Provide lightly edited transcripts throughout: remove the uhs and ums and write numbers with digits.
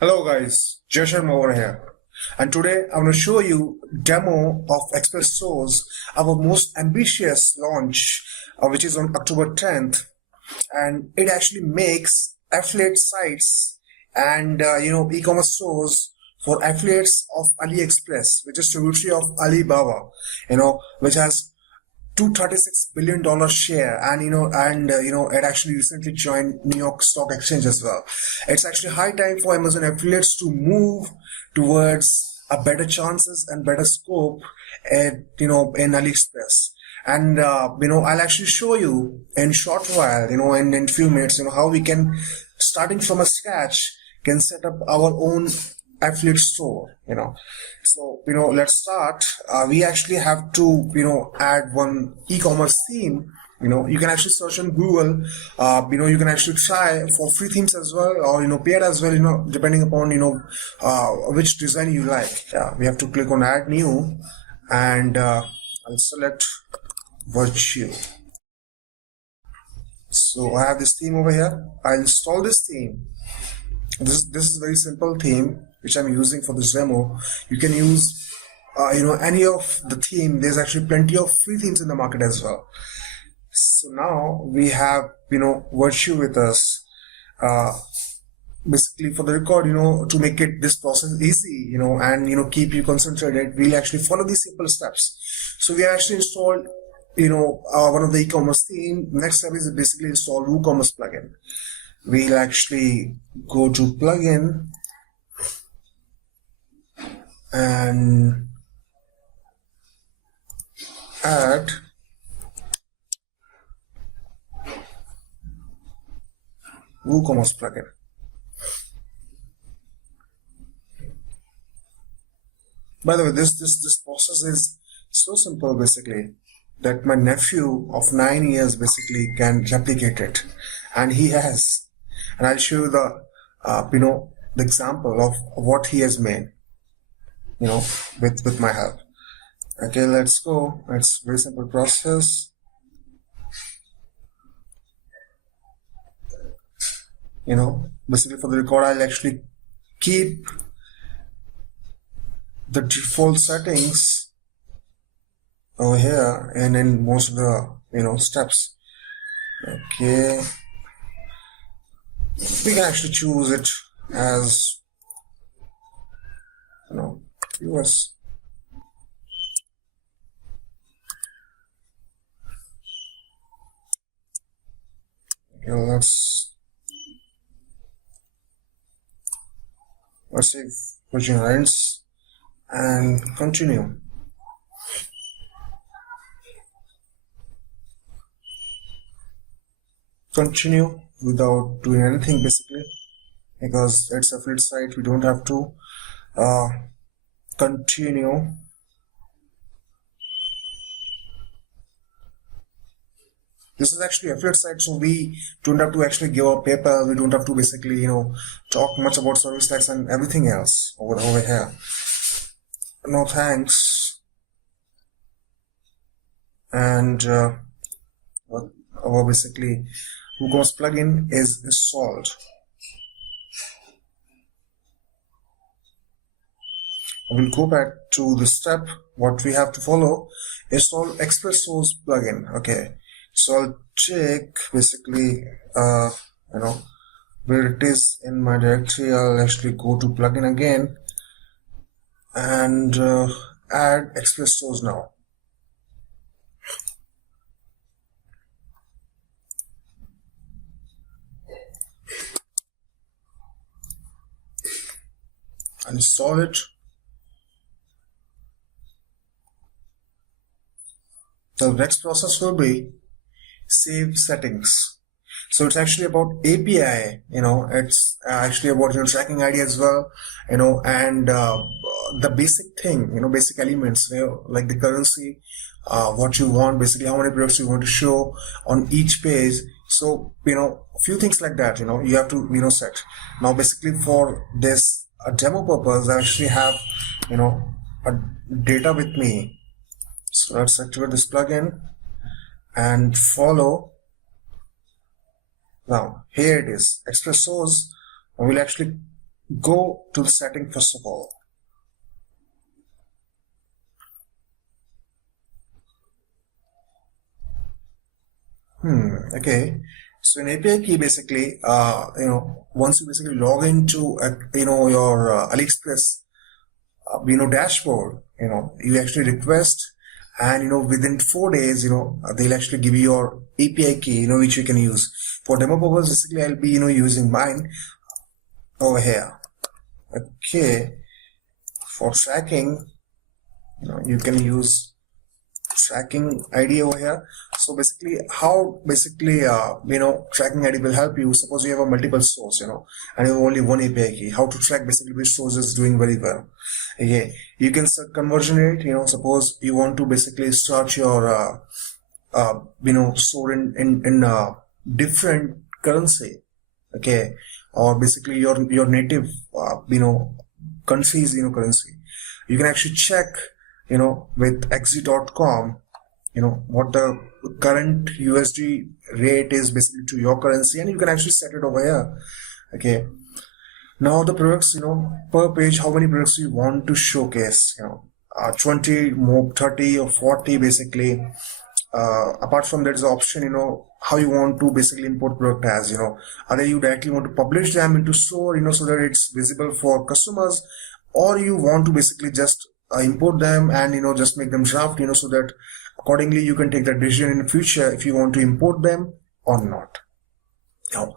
Hello guys, Jashan over here, and today I'm going to show you demo of Xpress our most ambitious launch, which is on October 10th, and it actually makes affiliate sites and e-commerce stores for affiliates of AliExpress, which is tributary of Alibaba, which has $236 billion share, and it actually recently joined New York Stock Exchange as well. It's actually high time for Amazon affiliates to move towards a better chances and better scope in AliExpress. And I'll actually show you in short while, in few minutes, how we can, starting from a scratch, can set up our own affiliate store. So let's start. We actually have to add one e-commerce theme. You can actually search on Google. You can actually try for free themes as well, or paid as well, depending upon which design you like. We have to click on add new, and I'll select Virtue. So I have this theme over here. I'll install this theme. This is a very simple theme which I'm using for this demo. You can use any of the theme. There's actually plenty of free themes in the market as well. So now we have Virtue with us. Basically, for the record, to make this process easy, and keep you concentrated, we'll actually follow these simple steps. So we actually installed one of the e-commerce theme. Next step is basically install WooCommerce plugin. We'll actually go to plugin and add WooCommerce plugin. By the way, this process is so simple basically that my nephew of 9 years basically can replicate it, and he has. And I'll show you the example of what he has made, with my help. Okay, let's go. It's a very simple process. Basically for the record, I'll actually keep the default settings over here and in most of the steps. Okay, we can actually choose it as US. Okay, let's save Virgin Islands and continue. Continue without doing anything basically, because it's affiliate site. We don't have to continue. This is actually affiliate site, so we don't have to actually give up PayPal. We don't have to basically talk much about service tax and everything else over here. No thanks. And our basically WooCommerce plugin is installed. We'll go back to the step. What we have to follow: install Xpress plugin. Okay, so I'll check basically where it is in my directory. I'll actually go to plugin again and add Xpress now. Install it. The next process will be save settings. So it's actually about API, it's actually about your tracking ID as well, and the basic thing, basic elements, like the currency, what you want, basically how many products you want to show on each page. So, a few things like that, you have to, set. Now, basically for this demo purpose, I actually have, a data with me. So let's activate this plugin and follow. Now here it is, Xpress will actually go to the setting first of all. Okay. So in API key, basically, once you basically log into, your AliExpress, dashboard, you actually request, and, within 4 days, they'll actually give you your API key, which you can use. For demo purpose, basically, I'll be, using mine over here. Okay. For tracking, you can use tracking ID over here. So basically, how basically tracking ID will help you. Suppose you have a multiple source, and you have only one API key. How to track basically which source is doing very well. Okay, you can set conversion rate. Suppose you want to basically start your store in different currency. Okay, or basically your native country's currency. You can actually check with xe.com, what the current USD rate is basically to your currency, and you can actually set it over here. Okay. Now the products, per page, how many products you want to showcase, 20, more 30 or 40 basically. Apart from that is the option, how you want to basically import product as, either you directly want to publish them into store, so that it's visible for customers, or you want to basically just import them and just make them draft, so that accordingly you can take that decision in the future if you want to import them or not. Now,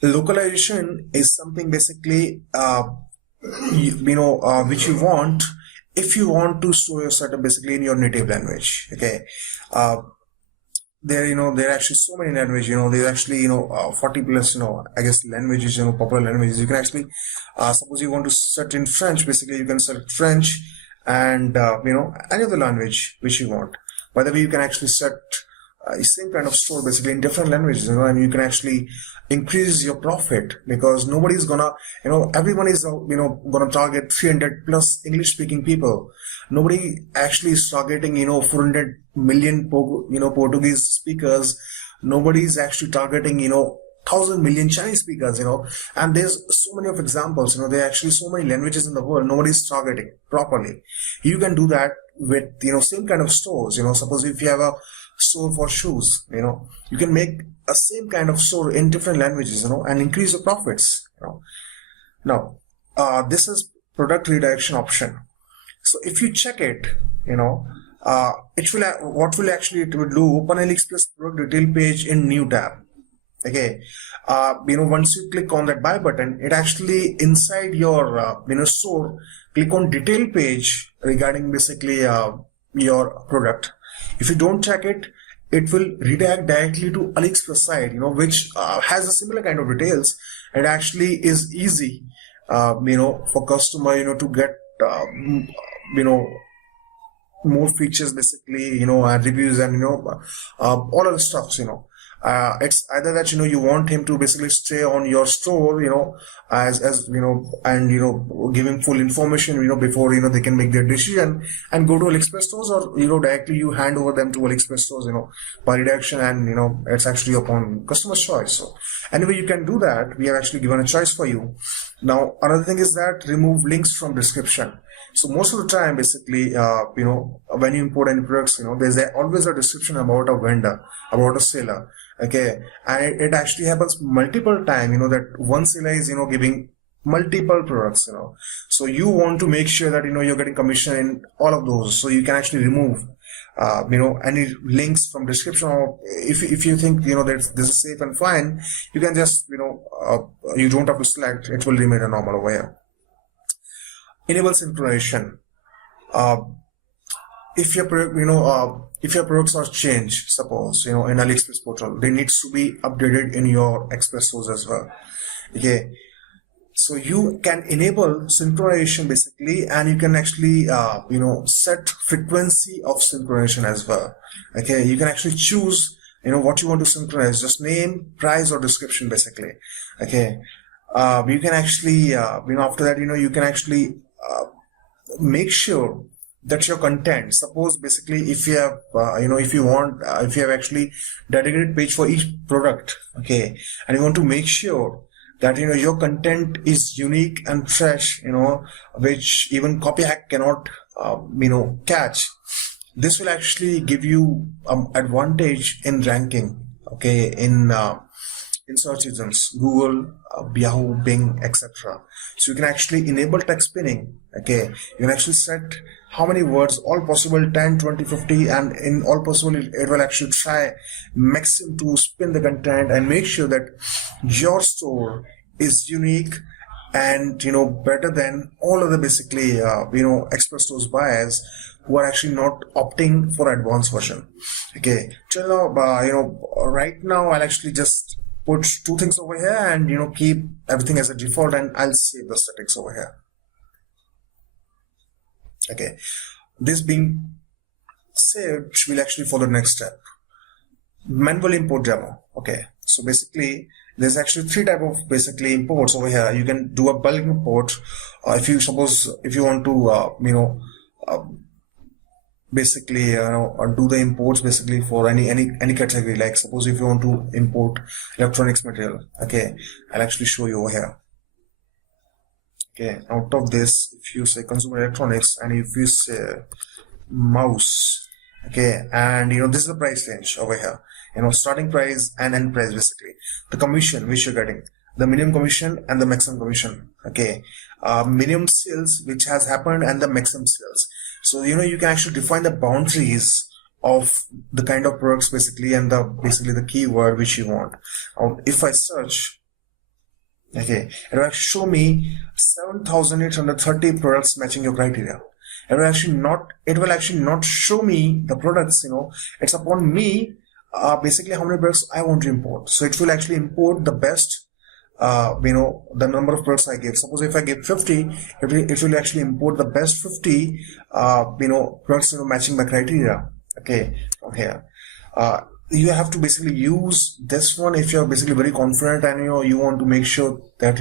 localization is something basically which you want if you want to store your setup basically in your native language. Okay. There are actually so many languages, there's actually 40 plus I guess languages, popular languages. You can actually suppose you want to set in French, basically you can set French, and any other language which you want. By the way, you can actually set same kind of store basically in different languages, and you can actually increase your profit, because nobody's gonna, everyone is gonna target 300 plus English speaking people. Nobody actually is targeting 400 million Portuguese speakers. Nobody is actually targeting 1,000 million Chinese speakers, and there's so many of examples, there are actually so many languages in the world nobody's targeting properly. You can do that with, same kind of stores, suppose if you have a store for shoes, you can make a same kind of store in different languages, and increase your profits, Now, this is product redirection option. So if you check it, it will, what will actually it will do, open AliExpress product detail page in new tab. Okay, once you click on that buy button, it actually inside your store, click on detail page regarding basically your product. If you don't check it, it will redirect directly to AliExpress site, which has a similar kind of details. It actually is easy, for customer, to get, more features basically, and reviews and, all other stuffs, it's either that, you want him to basically stay on your store, as and, give him full information, before, they can make their decision and go to AliExpress stores, or, directly you hand over them to AliExpress stores, by reduction, and, it's actually upon customer's choice. So anyway, you can do that. We have actually given a choice for you. Now, another thing is that remove links from description. So most of the time, basically, when you import any products, there's always a description about a vendor, about a seller. Okay, and it actually happens multiple times, that one seller is, giving multiple products, So you want to make sure that, you're getting commission in all of those. So you can actually remove, any links from description, or if you think, that this is safe and fine, you can just, you don't have to select, it will remain a normal over here. Enable synchronization. If your product, if your products are changed, suppose, in AliExpress portal, they needs to be updated in your Express stores as well. Okay. So you can enable synchronization basically, and you can actually, set frequency of synchronization as well. Okay. You can actually choose, what you want to synchronize, just name, price, or description basically. Okay. You can actually, after that, you can actually, make sure that your content, suppose basically if you have if you have actually dedicated page for each product, okay, and you want to make sure that your content is unique and fresh, which even copy hack cannot catch. This will actually give you advantage in ranking, okay, in search engines, Google, Yahoo, Bing, etc. So you can actually enable text spinning. Okay, you can actually set how many words, all possible, 10, 20, 50, and in all possible it will actually try maximum to spin the content and make sure that your store is unique and better than all other basically Express stores buyers who are actually not opting for advanced version. Okay, till now right now I'll actually just put two things over here and keep everything as a default, and I'll save the settings over here. Okay, this being saved, we'll actually follow the next step, manual import demo. Okay, so basically there's actually three type of basically imports over here. You can do a bulk import if you want to basically do the imports basically for any category. Like suppose if you want to import electronics material, okay, I'll actually show you over here. Okay, out of this, if you say consumer electronics and if you say mouse, okay, and this is the price range over here, starting price and end price, basically the commission which you're getting, the minimum commission and the maximum commission. Okay, minimum sales which has happened and the maximum sales. So you can actually define the boundaries of the kind of products basically and the keyword which you want. If I search, okay, it will show me 7,830 products matching your criteria. It will actually not show me the products. It's upon me basically how many products I want to import. So it will actually import the best the number of products I give. Suppose if I give 50, it will actually import the best 50 products matching my criteria. Okay, from here you have to basically use this one if you're basically very confident and you want to make sure that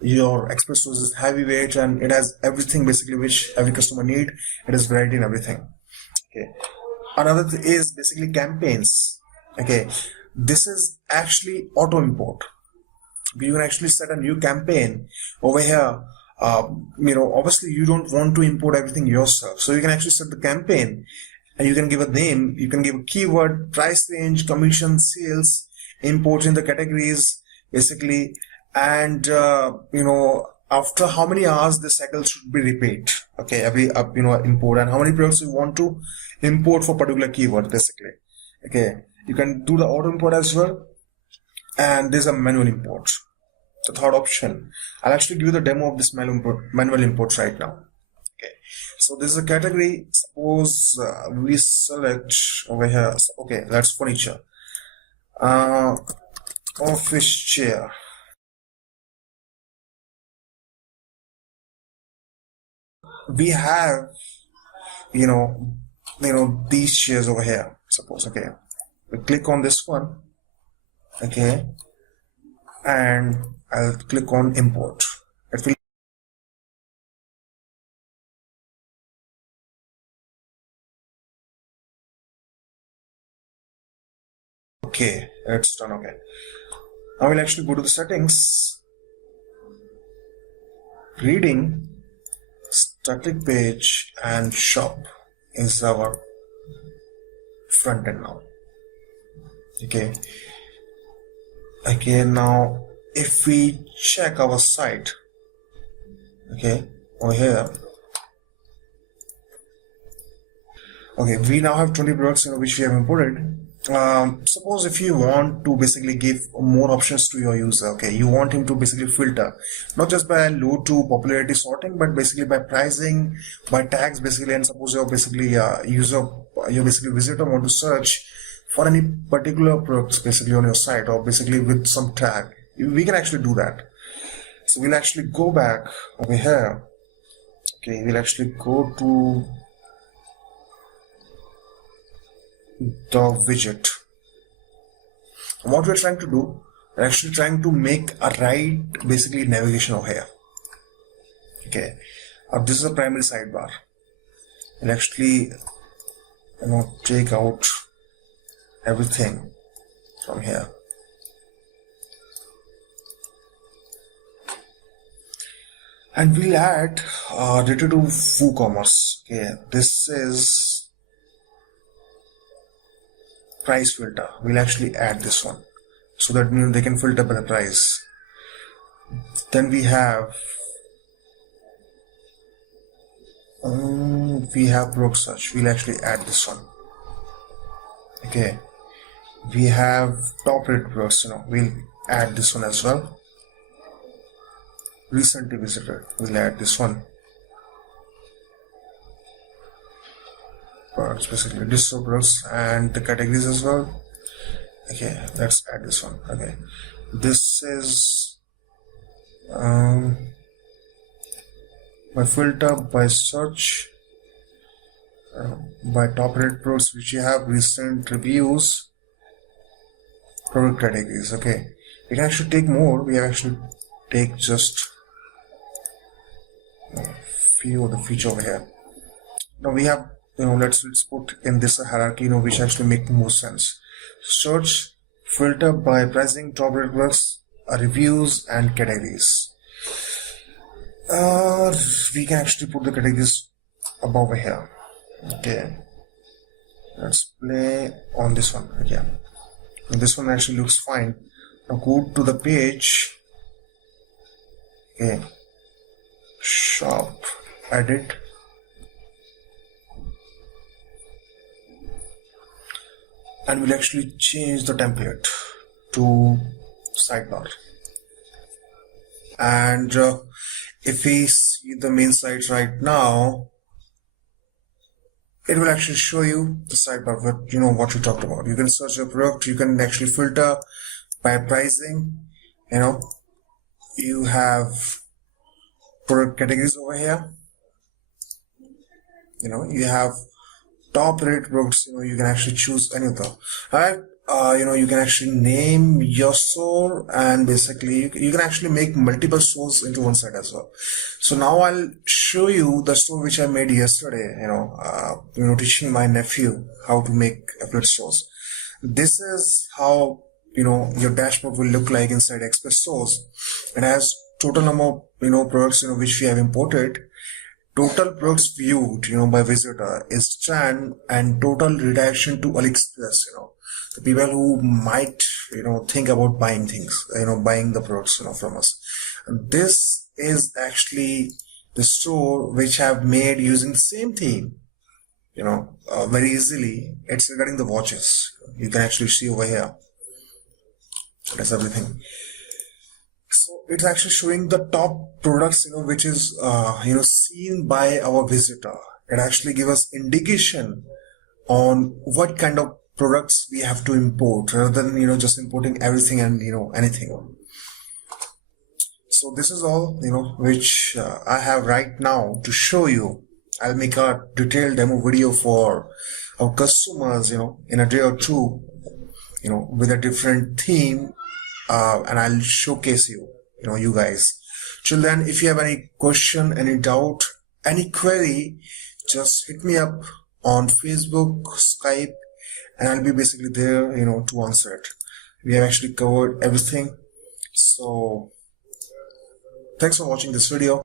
your Express stores is heavyweight and it has everything basically which every customer need. It is variety in everything. Okay, another thing is basically campaigns. Okay, this is actually auto import. You can actually set a new campaign over here. Obviously you don't want to import everything yourself, so you can actually set the campaign and you can give a name, you can give a keyword, price range, commission, sales, import in the categories basically, and after how many hours the cycle should be repeat. Okay, every import, and how many products you want to import for particular keyword basically. Okay, you can do the auto import as well. And there's a manual import, the third option. I'll actually give you the demo of this manual import right now. Okay, so this is a category. Suppose we select over here. Okay, that's furniture. Office chair. We have these chairs over here. Suppose, okay, we click on this one. Okay, and I'll click on import. It will okay, it's done. Okay, now we'll actually go to the settings, reading, static page, and shop is our front end now. Okay, now if we check our site, okay, over here, okay, we now have 20 products which we have imported. Suppose if you want to basically give more options to your user, okay, you want him to basically filter not just by low to popularity sorting, but basically by pricing, by tags basically, and suppose you're basically your visitor want to search for any particular products basically on your site or basically with some tag, we can actually do that. So we'll actually go back over here. Okay, we'll actually go to the widget. And what we're trying to do, we're actually trying to make a right basically navigation over here. Okay, this is a primary sidebar. We'll actually take out everything from here. And we'll add related to WooCommerce. Okay, this is price filter. We'll actually add this one so that they can filter by the price. Then we have product search. We'll actually add this one. Okay, we have top rate products. We'll add this one as well. Recently visited. We'll add this one. Products, basically distro products, and the categories as well. Okay, let's add this one. Okay, this is by filter, by search, by top rate products which you have, recent reviews, product categories. Okay, we can actually take more. We actually take just a few of the feature over here. Now we have, let's put in this hierarchy, which actually make more sense. Search, filter by pricing, top rate products, reviews, and categories. We can actually put the categories above here. Okay, let's play on this one. Okay, this one actually looks fine. Now go to the page. Okay, shop, edit, and we'll actually change the template to sidebar. And if we see the main site right now, it will actually show you the sidebar, what we talked about. You can search your product, you can actually filter by pricing. You have product categories over here. You have top rate products. You can actually choose any of them. Alright, you can actually name your store, and basically you can actually make multiple stores into one site as well. So now I'll show you the store which I made yesterday, teaching my nephew how to make affiliate stores. This is how, your dashboard will look like inside Xpress stores. It has total number of, products, which we have imported. Total products viewed, by visitor is 10, and total redirection to AliExpress, the people who might, think about buying things, buying the products, from us. And this is actually the store which have made using the same theme, very easily. It's regarding the watches. You can actually see over here. That's everything. So it's actually showing the top products, which is, seen by our visitor. It actually gives us indication on what kind of products we have to import, rather than, just importing everything and, anything. So this is all, which I have right now to show you. I'll make a detailed demo video for our customers, in a day or two, with a different theme, and I'll showcase you, you guys. Till then, if you have any question, any doubt, any query, just hit me up on Facebook, Skype, and I'll be basically there, to answer it. We have actually covered everything. So thanks for watching this video.